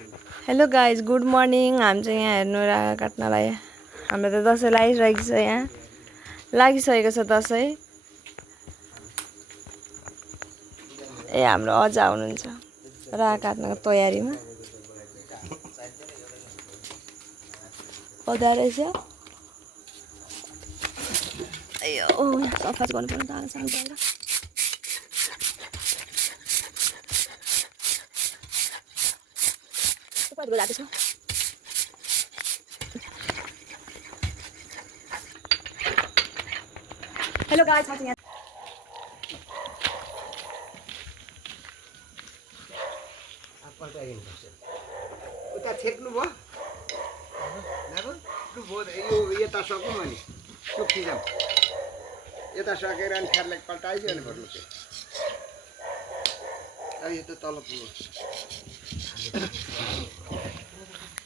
Hello guys good morning. हामी चाहिँ यहाँ हेर्नु रागा काट्नलाई हाम्रो त दसैँ लागिसकेको छ। यहाँ लागिसकेको छ दसैँ। ए हाम्रो अजा हुनुहुन्छ रागा काट्नको तयारीमा पदा रहेछ। अयो सफा गर्नु पर्ने दाल साल गरेर लाग्छ। हेलो गाइज म यहाँ उता छेक्नु भयो यो यता सकौँ अनि सुक्खी जाउँ यता सकेर अनि फेर्लाई पल्टाइदियो भने भन्नु चाहिँ अब यो त तल पुग्यो।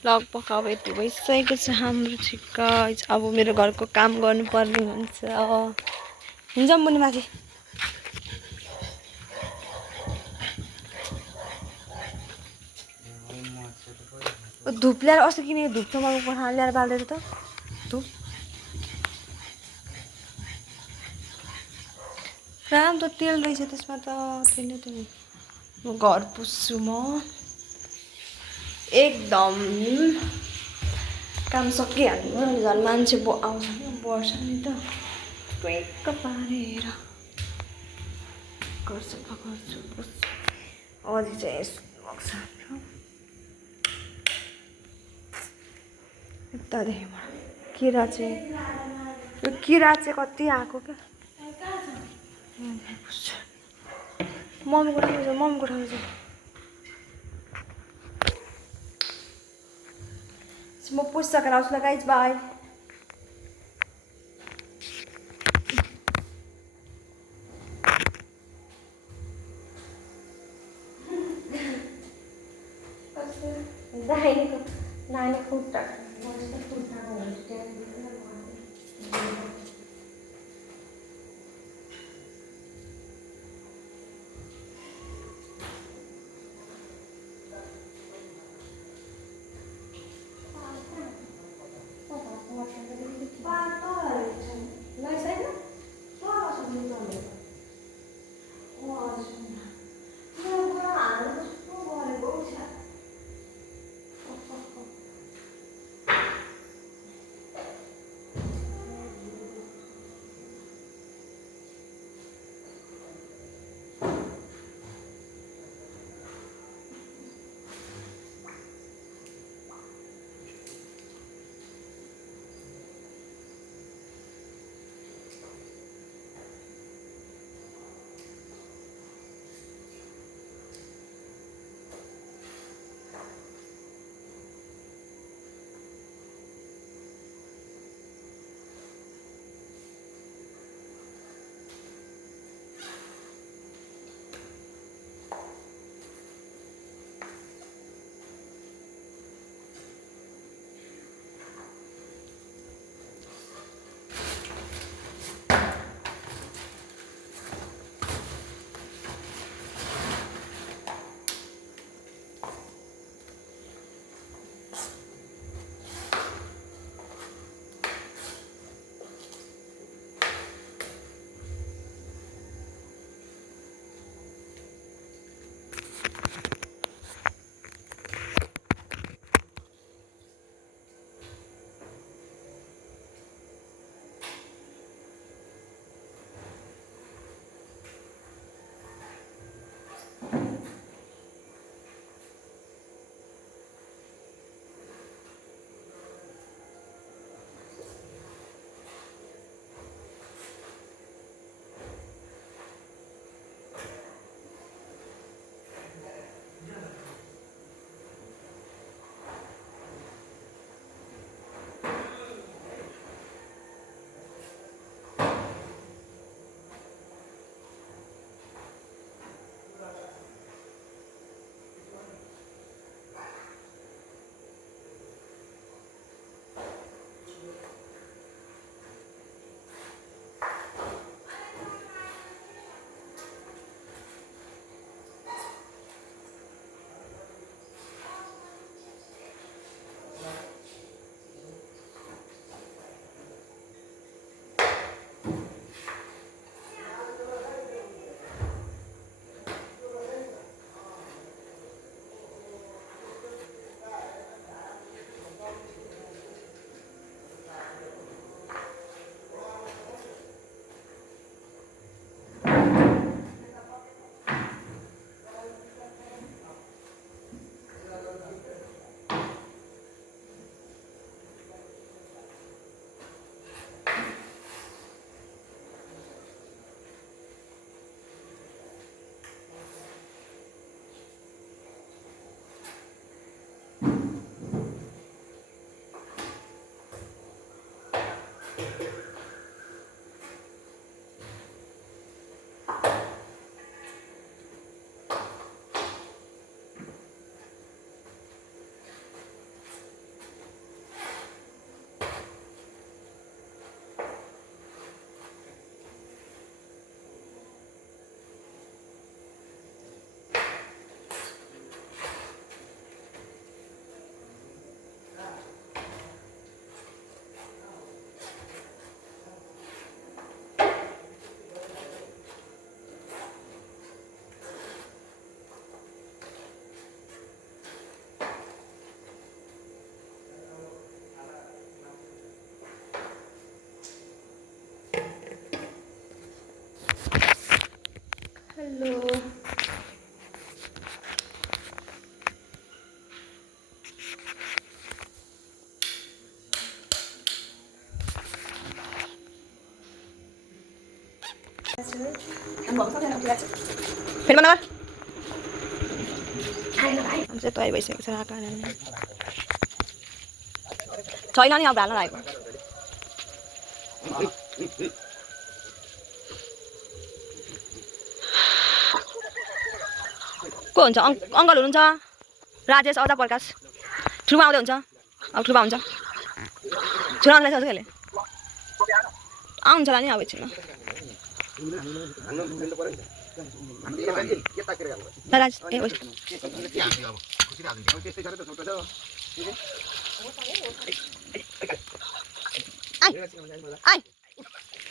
लगभग अब यति भइसकेको छ हाम्रो चाहिँ गाइज। अब मेरो घरको काम गर्नुपर्ने हुन्छ। हुन्छ मुनि माथि धुप ल्याएर अस्ति किनेको धुप त मलाई पठाएर ल्याएर बाल्दै त धुप राम्रो तेल रहेछ त्यसमा त तेल म घर पुस्छु म एकदम काम सकिहाल्नु। झन् मान्छे आउँछ नि बढ्छ नि त ट्वेक्क पारेर गर्छु पुस्छु। अझै चाहिँ यस्तो भएको छ यतादेखि किरा चाहिँ यो किरा चाहिँ कति आएको क्या। मम्मीको ठाउँमा छ म पुस्तकहरू आउँछु ल गाइज बाई। नानी खुट्टा हेलो फेरि बन्द गर तयारी भइसकेको छ कारण छैन नि अब हाल्न लागेको को हुन्छ अङ्कल हुनुहुन्छ राजेश अजा प्रकाश ठुलोमा आउँदै हुन्छ अब ठुलोमा हुन्छ छोरा आउनुलाई सक्छ कहिले आउँछ होला नि अब एकछिन राज ए आइ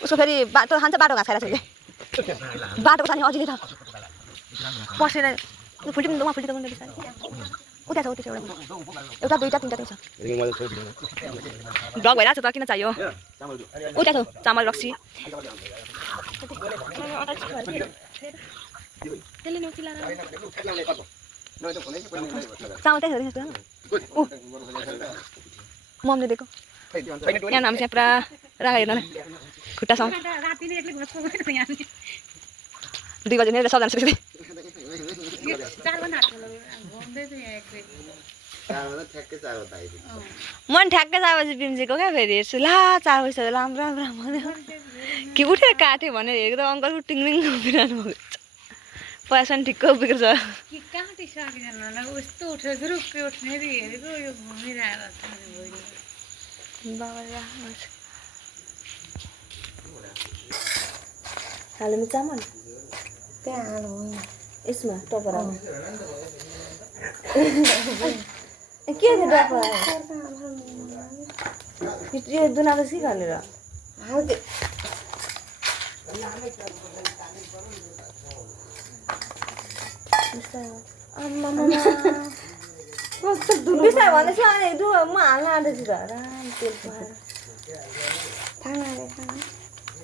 उसको फेरि बाटो खान्छ बाटो घाँस खाएर छ बाटोको सानी अझै त पसेर फुल्टी उहाँ फुल्टी त उता छ उता एउटा दुईवटा तिनवटा छ ब्लग भइरहेको छ त किन चाहियो उता छ चामल रक्सी चामल त्यही छ मम्मीले दिएको यहाँ नाम चाहिँ पुरा राख हेर्न खुट्टासँग 2 बजे नै सबजना सुत्यो मन ठ्याक्कै 4 बजी बिम्जेको क्या फेरि हेर्छु ला 4 बजी राम्रो भन्यो कि उठेर काट्यो भनेर हेरेको त अङ्कलको टिङलिङ उभिरहनु भएको पैसा पनि ठिक्क उभिएको छ हालेमा चामल त्यहाँ हाल यसमा टपरामा के यो दुनाको के गर्ने र बिस्तारै भन्दैछ अनि म हाल्न आँट्दैछु त राम तेल पकाएर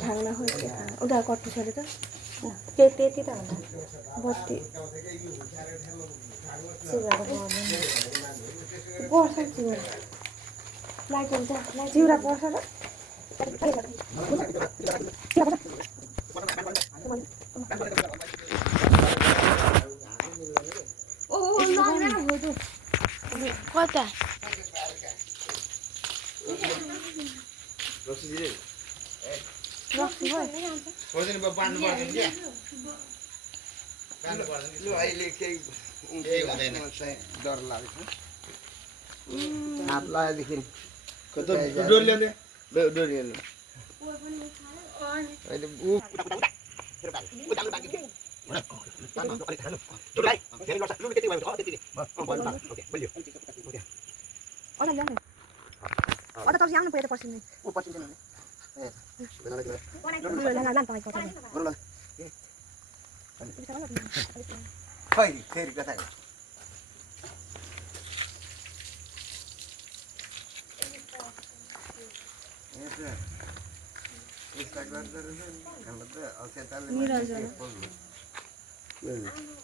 थाङ्ना खोइ उता कट्टु छ अरे त त्यति त होला बत्ती पर्छ चिउरा लाइट हुन्छ चिउरा पर्छ र कता डर लाग्छ हात लगाएदेखि खै फेरि कता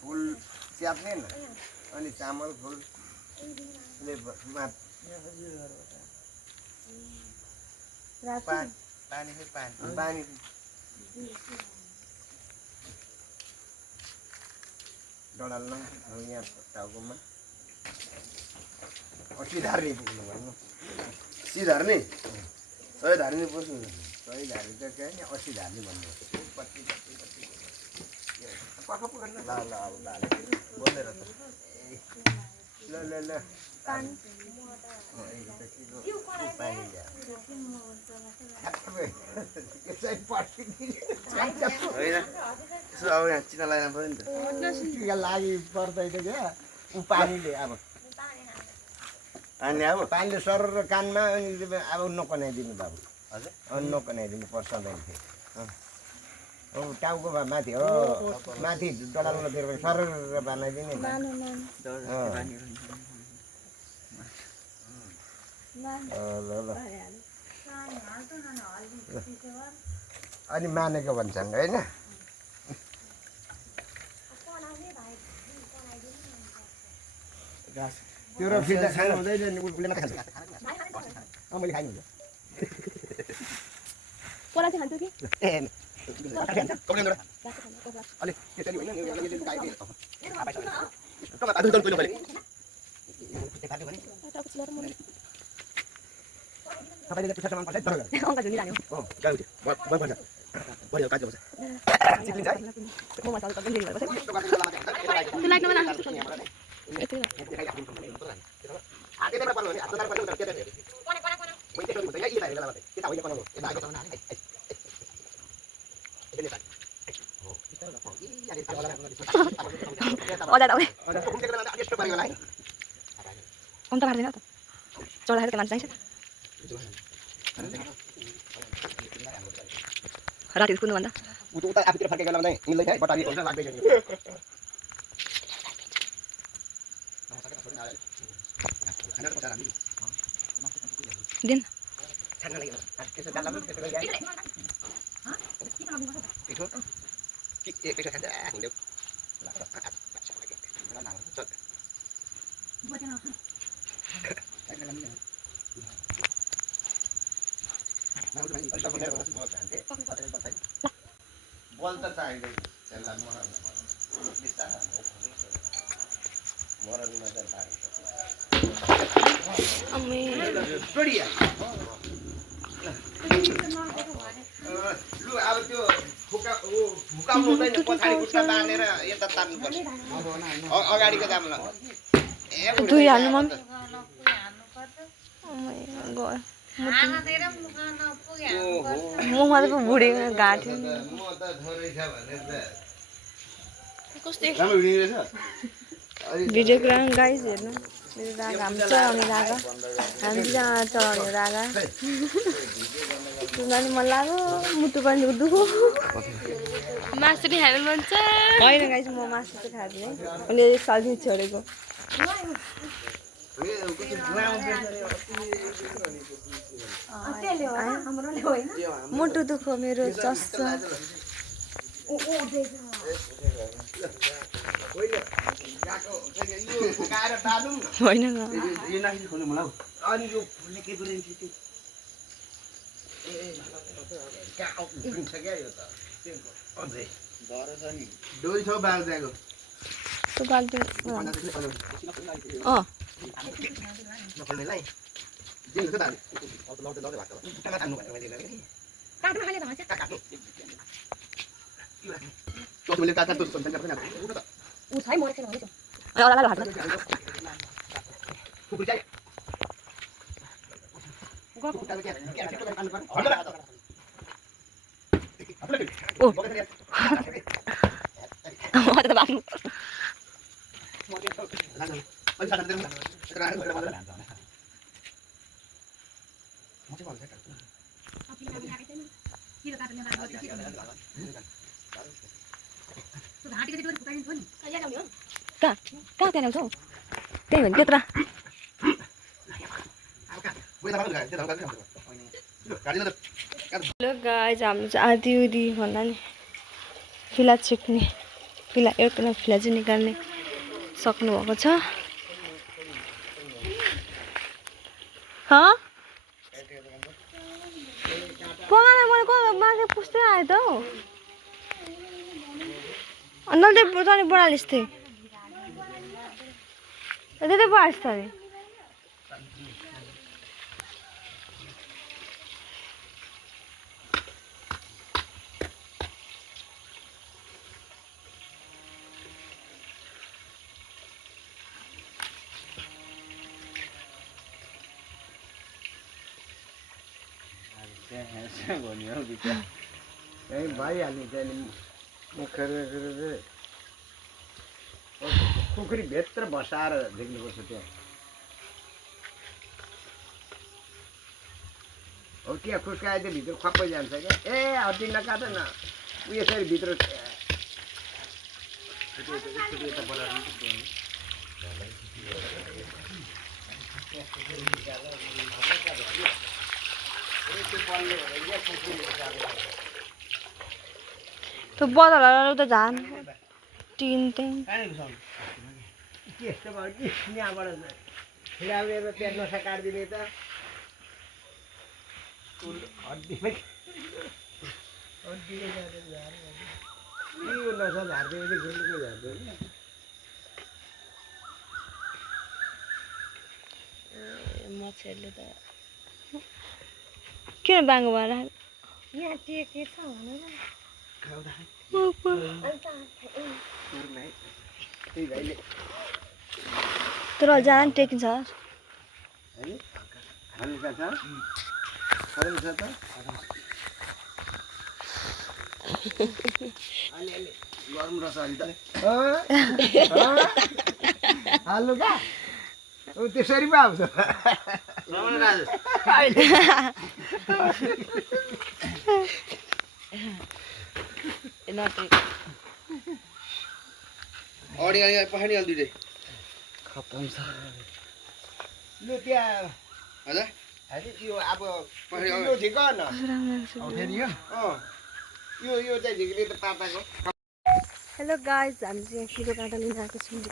फुल च्याप्ने न अनि चामल फुल पानी डडाल्न यहाँ टाउकोमा सिधार्ने पुग्नु भन्नु सिधार्ने 100 धार्ने पुग्नु 100 धार्ने त क्या 80 धार्ने भन्नु ल बोलेर त ल पानी यसो अब यहाँ चिना लगाउनु पऱ्यो नि त टिका लागि पर्दैन क्या पानीले अब पानीले सर र कानमा अब नकनाइदिनु बाबु हजुर नकनाइदिनु पर्छ थियो टाउको माथि हो माथि डडाल्नु फेरि सर बनाइदिने ल अनि मानेको भन्छन् होइन त्यो र फिर्ता खानु हुँदैन उसले मात्र खान्छ मैले खानु हुन्छ पोला चाहिँ खान्छु कि ए अलि त्यसरी होइन गाई अझै तल पहिले तपाईले त्यसो सामान पर्छ तर अङ्का झुली जाने हो गाउ भयो भन्छ बढी काट्नु पर्छ सिक्लिन्छ है म मसाला त पनि गरेको छ त्यो लाइट नबना यति आते पर्छ भने हातदार पर्छ के के कोनी त्यसो हुन्छ या इला हेला के त होइन कोनी यता आएको अझ आउने कम त पार्दैन त चौडाखेर त मान्छे चाहिन्छ राति कुद्नुभन्दा उता आफूतिर फर्केको बेलामा चाहिँ मिल्दैन है बटारी हुन्छ लाग्दै दिन बल त चाहिँदैन त्यसलाई मरनमा लु अब त्यो फुकाउनु हुँदैन पछाडि खुट्टा बाँधेर यता तान्नुपर्छ अगाडिको जामला दुई हाल्नु मम्मी मुखमा त बुढी घाँट म त थोरै छ भनेर त भिडियो ग्राउन्ड गाइस हेर्नु मेरो रागा हामी चलाउने रागा हामी दुईजना चलाउने रागा सुनानी मन लाग्यो मुटु पनि दुख्दुखो मासु पनि खानु मन छ होइन गाइस म मासु चाहिँ खाँदिनँ अनि साल्दी छोडेको मुटु दुख्यो मेरो चस्छ होइन डोरी छ बाल्दाको त्यो बाल्टी अँ कहाँ त्यहाँ ल्याउँछौ त्यही हो नि त्यत्रो हेलो गाइज हाम्रो चाहिँ आधी उधी भन्दा नि फिला छेक्ने फिला एउटा फिला चाहिँ निकाल्ने सक्नुभएको छ पगाएर मैले मागे पुस्दै आयो त हौ अन्त तैँले बढालिस् थिएँ त्यतै बढालिस् त अरे पोखरी भित्र बसाएर देख्नुपर्छ त्यहाँ हो त्यहाँ खुस्काए त्यो भित्र खप्पै जान्छ क्या ए हड्डी नकाट न उ यसरी भित्र त्यो बदलहरू त झन् टिन त्यही के यस्तो भयो कि यहाँबाट फिराउनेर त्यहाँ नसा काटिदिने त हड्डीमै जाँदै यो नसा झार्दै गुन्द्रुकै झार्दैन मच्छरले त किन बाङ्गो भएर यहाँ टेके छ भनेर तर जान टेकिन्छ हल्का छ सरल छ त गरम रहेछ अलि त हाल्नु का त्यसरी पो आउँछ अगाडि पछाडि हालिदिँदै खतम छ लु त्यहाँ हजुर यो अब पछाडि यो झिक न फेरि यो चाहिँ झिक्ने त पाताको हेलो गाइज हामी चाहिँ यहाँ खिरो काँटा लिन आएको छौँ नि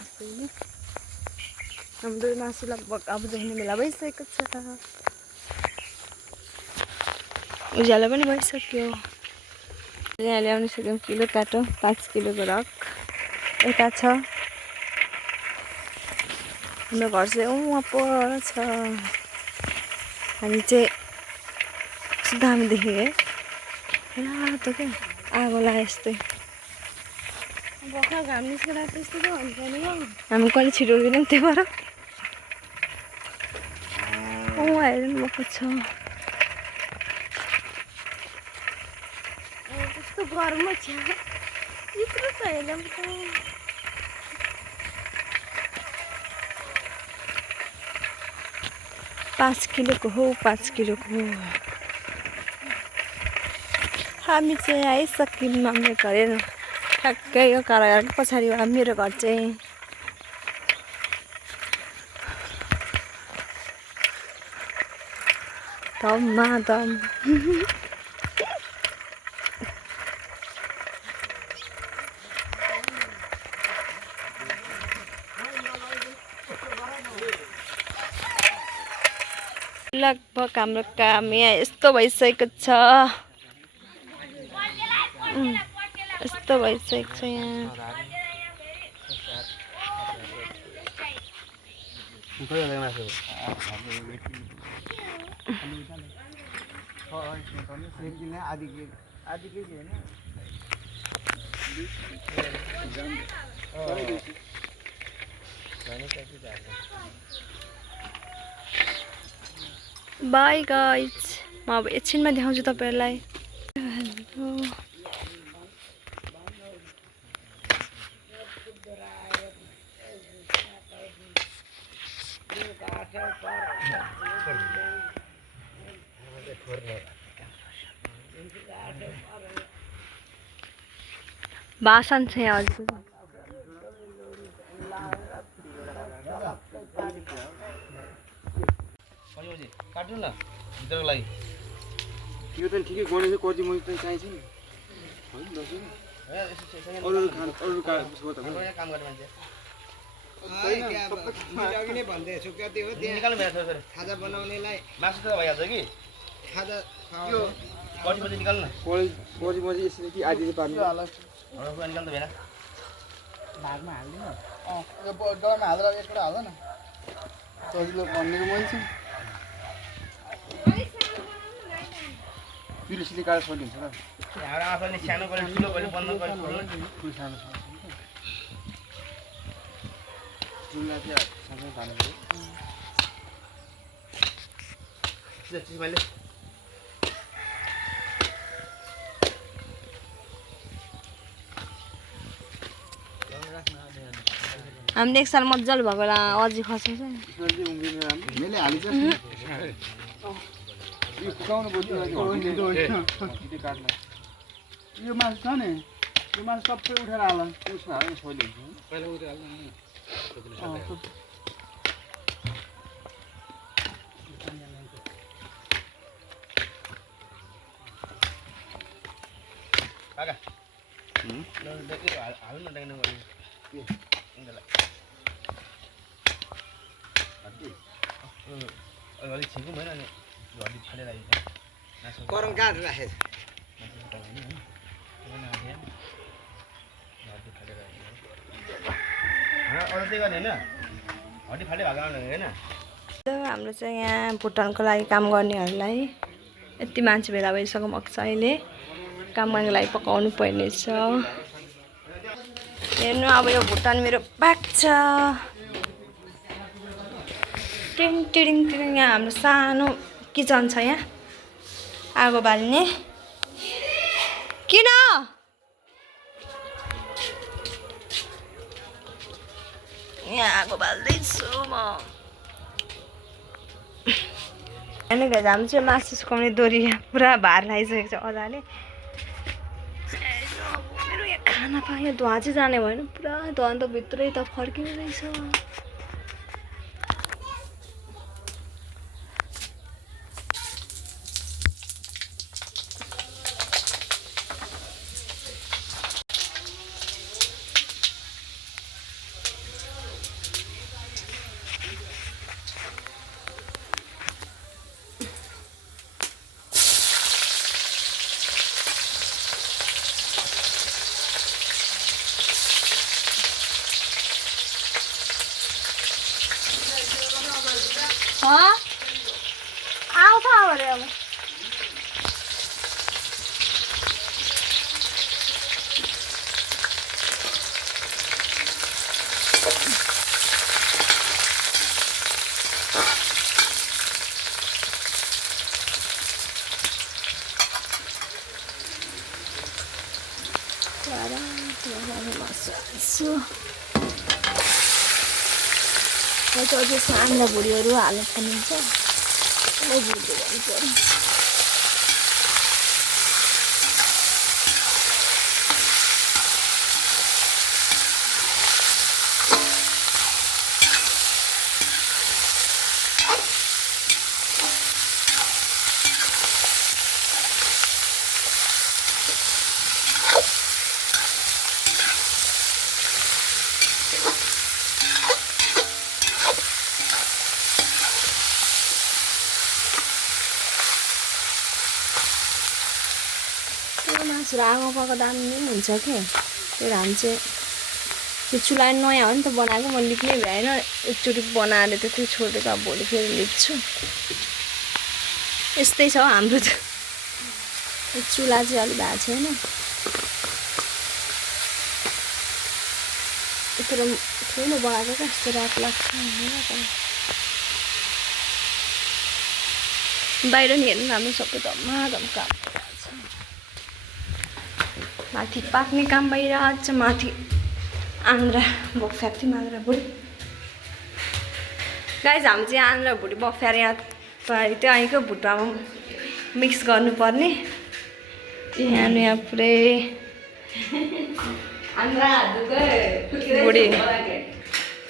हाम्रो मासु लगभग अब जाने बेला भइसकेको छ उज्यालो पनि भइसक्यो यहाँ ल्याउनु सक्यौँ किलो काँटो 5 किलोको रक यता छ हाम्रो घर चाहिँ उहाँ पर छ हामी चाहिँ दामी देखेँ है रातो क्या आगो लाए जस्तै भर्खर घाम निस्केर त्यस्तो पो हुन्छ नि हौ हामी कहिले छिटो उठ्दैनौँ त्यही भएर हेर्नु भएको छ त्यस्तो गरम छ यत्रो छ हेर्दा त 5 किलोको हो 5 किलोको हो हामी चाहिँ आइसक्यौँ हाम्रो घर हेर्नु ठ्याक्कै यो कारागारको पछाडि हो मेरो घर चाहिँ दममा दम लगभग हाम्रो काम यहाँ यस्तो भइसकेको छ यस्तो भइसकेको छ यहाँ आधी केजी होइन बाई गाइज म अब एकछिनमा देखाउँछु तपाईँहरूलाई बासन छ यहाँ हजुर काट्नु न भित्रको लागि यो त ठिकै गनेछ कति मैले त चाहिन्छ नि अरू काम गर्ने मान्छे अघि नै भन्दैछु कति हो निकाल्नु भएछ सर खाजा बनाउनेलाई मासु त भइहाल्छ कि खाजा यो कति बजी निकाल्नु न बजी यसरी कि आधी पार्नु निकाल्नु त भएन भागमा हाल्दिनु यो डरमा हालेर यसबाट हाल्दा न सजिलो भन्नेको मैले चाहिँ पिलिसले काटेर छोडिदिन्छ र हाम्रो आफैले सानो गरेर ठुलो गरेर बन्द गरेर ठुलो सानो ठुला चाहिँ सँगै खानु पऱ्यो मैले हामीले एक साल मजाले भएको बेला अझै खसाउँछ नि मैले हालिन्छ यो फुकाउनु पर्यो यो मासु छ नि यो मासु सबै उठेर हाल उसमा हाल्नु छोइदिन्छ पहिला उठेर हाल्नु काका हाल्नु न अलिक छिकौँ होइन अनि हड्डी फालेर आइन्छ करम कहाँ राखेछ अरू चाहिँ गर्ने होइन हड्डी फाले भएको आउनु होइन हाम्रो चाहिँ यहाँ भुटानको लागि काम गर्नेहरूलाई यति मान्छे भेला भइसक्यो छ अहिले काम गर्नको लागि पकाउनु पर्ने छ हेर्नु अब यो भुटान मेरो बाग छ टिङ टिडिङ टिडिङ यहाँ हाम्रो सानो किचन छ यहाँ आगो बाल्ने किन यहाँ आगो बाल्दैछु म होइन गाइज हाम्रो चाहिँ मासु सुकाउने दोरी पुरा भार लगाइसकेको छ अदाले मेरो यहाँ खाना पायो धुवा चाहिँ जाने भएन पुरा धुवा त भित्रै त फर्किँदो रहेछ आउँछ अरे अब अझै सानो भुँडीहरू हालेर खानुहुन्छ भुँडी गर्नु पर्यो मासुहरू आगो पकाएको दामी पनि हुन्छ कि त्यही हामी चाहिँ त्यो चुल्हा नयाँ हो नि त बनाएको म लिप्नै भ्याएन एकचोटि बनाएर त्यति छोडेको अब भोलि फेरि लिप्छु यस्तै छ हाम्रो त चुल्हा चाहिँ अलिक भएको छैन यत्रो ठुलो बनाएको क्या यस्तो रात लाग्छ होइन बाहिर नि हेर्नु राम्रो सबै धमाधम काम माथि पाक्ने काम भइरहेको छ माथि आन्द्रा बक्फ्याएको थियो आन्द्रा भुँडी गाइज हामी चाहिँ आन्द्रा भुँडी बफ्याएर यहाँ त्यो आएको भुट्टामा मिक्स गर्नुपर्ने यहाँ पुरै भुँडी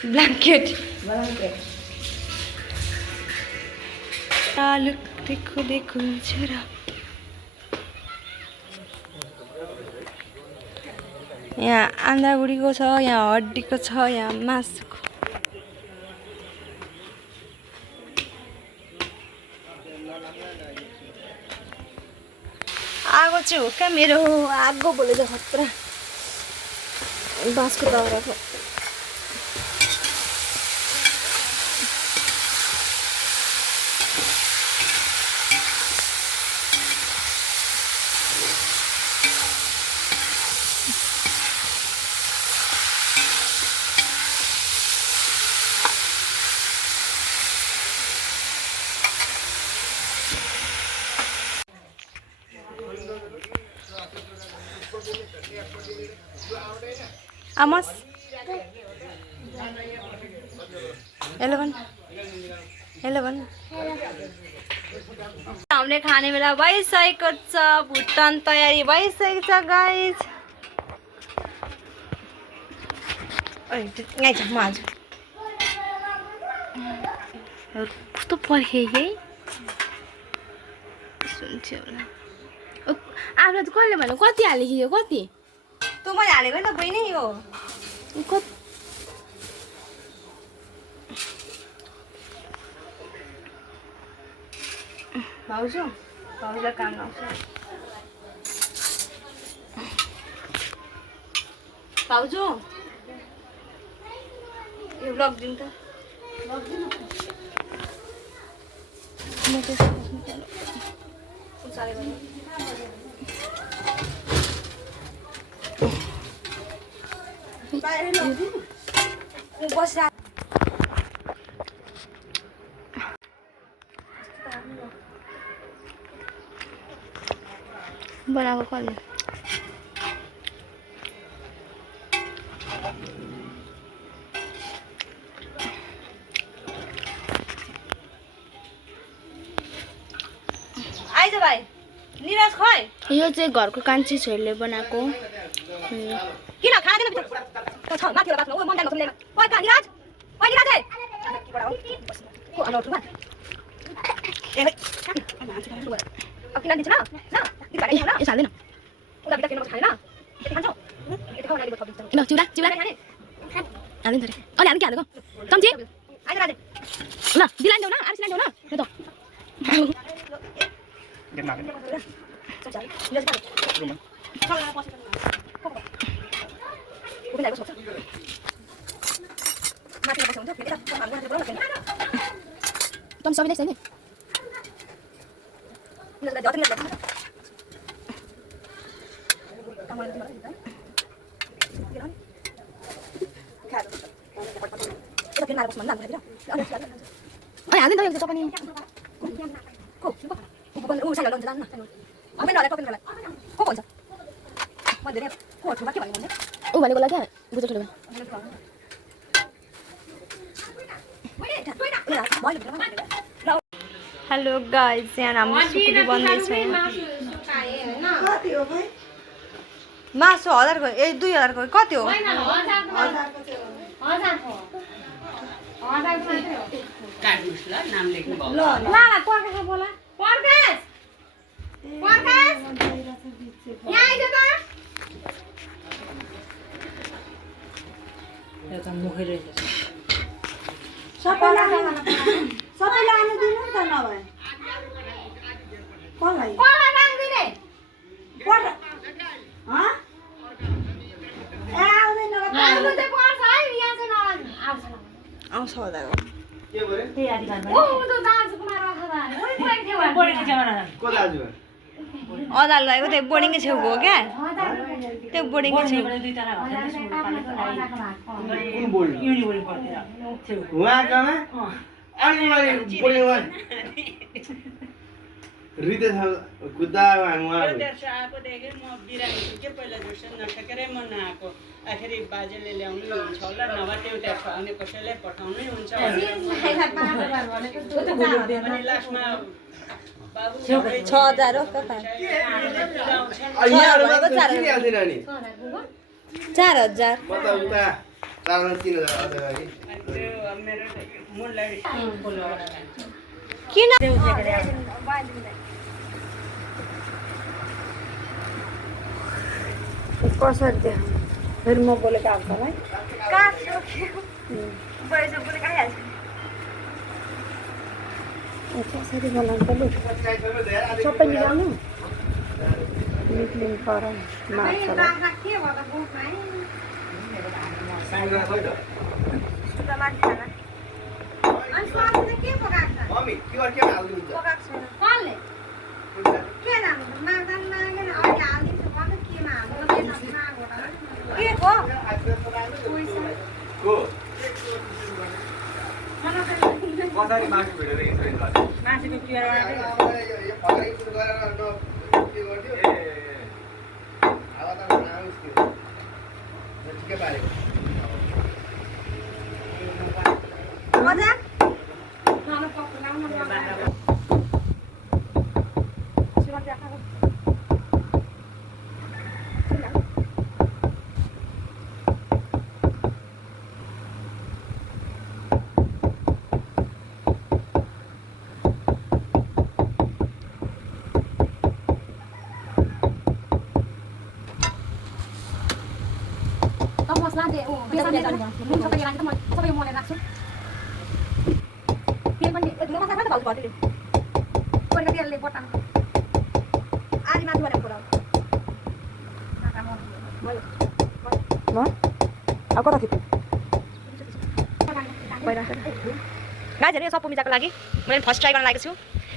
ब्ल्याङ्केट लुक देखो देखो छोरा यहाँ आन्द्रा भुँडीको छ यहाँ हड्डीको छ यहाँ मासुको आगो चाहिँ हो क्या मेरो आगो बोले त खतरा बाँसको दाउराको आमस 11 हामीले खाने बेला भइसकेको छ भुटान तयारी भइसकेको छ गाइज यहीँ छ म आज कस्तो पर्खे है सुन्थ्यो होला आफूलाई त कसले भन्यो कति हालेको यो कति तँ मैले हालेको नि त बहिनी यो भाउजू भाउजूलाई काम लाग्छ भाउजू यो लगिदिउँ त म त्यसो बस बनाएको कसले आइज भाइ निराज खै यो चाहिँ घरको कान्छी छोरीले बनाएको किन खाँदैन त छ माथिबाट बाथ्नु ओ मन जान नसुन्दैन ओइ कहाँ निराज ओइ निराज ए को अनौठो मा ए अब किन दिन्छ न दिन्छ न यो हाल्दैन उता बिटा किन खादैन यति खान्छौ यति खाउ नानीको थपिन्छ किन चिउरा चिउरा खाने हाल्दैन थरे अलि हाल्नु के हालेको चम्ची आइज राजे ल दिलाइन देऊ न आरसी लाइन देऊ न यो त तँ सबै देख्छ नि अँ हाल्दैन त यो पनि ऊ भनेको क्या बुझ्छ ठुलो हेलो गाइस यहाँ हाम्रो सुकुटी बन्दैछ मासु 1000 को ए 2000 को कति हो सबैलाई आउनु दिनु नि त नभए कसलाई आउँछ होला अदाल लागेको त्यो बोर्डिङकै छेउको हो क्या त्यो बोर्डिङकै छेउ रिते कुद्दा आएको देखेँ म बिरामी छु के पहिला जोड्छ नसकेरै म नआएको आखिरी बाजेले ल्याउनै हुन्छ होला नभए एउटा खुवाउने कसैलाई पठाउनै हुन्छ अनि लास्टमा बाबु 6000 हो कता 4000 मेरो मुललाई किन कसरी देख फेरि म बोलेको आउँछ होला कसरी बनाउनु त सबै मिलाउनु निक्लिनु पर मम्मी के के हाल्नुहुन्छ कसरी मासु भिडेर एक्सप्लेन गर्छ मासुको क्लियर गरेर यो फलाइ सुरु गरेर के गर्दियो हावा त नआउस् के ठिकै पारेको मजा सबै मले राख्छु फेरि पनि धुलो मसा त भाउजू भर्दिले अलिकति तेलले बटान आधी माथि गरेर पुरा ल अब कता थियो गाइजहरू यो सप्पो मिजाको लागि मैले फर्स्ट ट्राई गर्न लागेको छु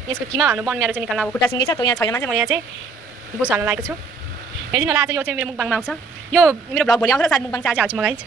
यसको किमा हाल्नु बन मेरो चाहिँ निकाल्नु अब खुट्टासिँगै छ त यहाँ छैन मान्छे म यहाँ चाहिँ बुस हाल्न लागेको छु हेरिदिनु होला आज यो चाहिँ मेरो मुकबाङमा आउँछ यो मेरो भ्लग भोलि आउँछ र सायद मुकबाङ चाहिँ आज हाल्छु म गाइज